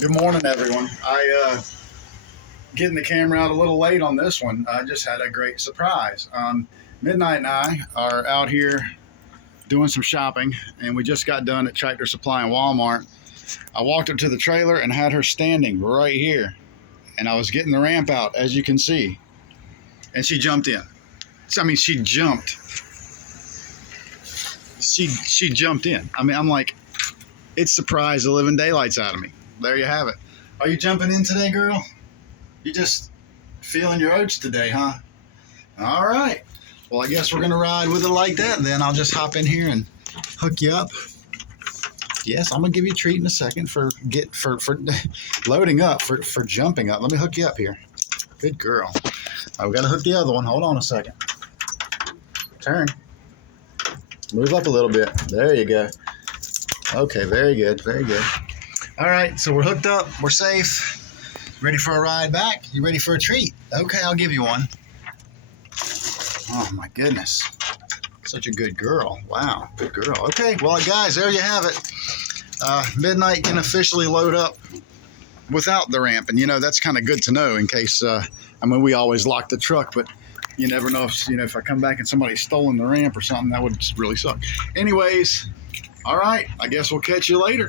Good morning, everyone. Getting the camera out a little late on this one. I just had a great surprise. Midnight and I are out here doing some shopping, and we just got done at Tractor Supply and Walmart. I walked up to the trailer and had her standing right here, and I was getting the ramp out, as you can see, and she jumped in. She jumped. She jumped in. I'm like, it surprised the living daylights out of me. There you have it. Are you jumping in today, girl? You just feeling your oats today, huh? All right. Well, I guess we're gonna ride with it like that. Then I'll just hop in here and hook you up. Yes, I'm gonna give you a treat in a second for loading up for jumping up. Let me hook you up here. Good girl. I've got to hook the other one. Hold on a second. Turn. Move up a little bit. There you go. Okay, very good, very good. All right, so we're hooked up. We're safe. Ready for a ride back? You ready for a treat? Okay, I'll give you one. Oh, my goodness. Such a good girl. Wow, good girl. Okay, well, guys, there you have it. Midnight can officially load up without the ramp. And, that's kind of good to know in case, we always lock the truck, but you never know if I come back and somebody's stolen the ramp or something, that would really suck. Anyways, all right, I guess we'll catch you later.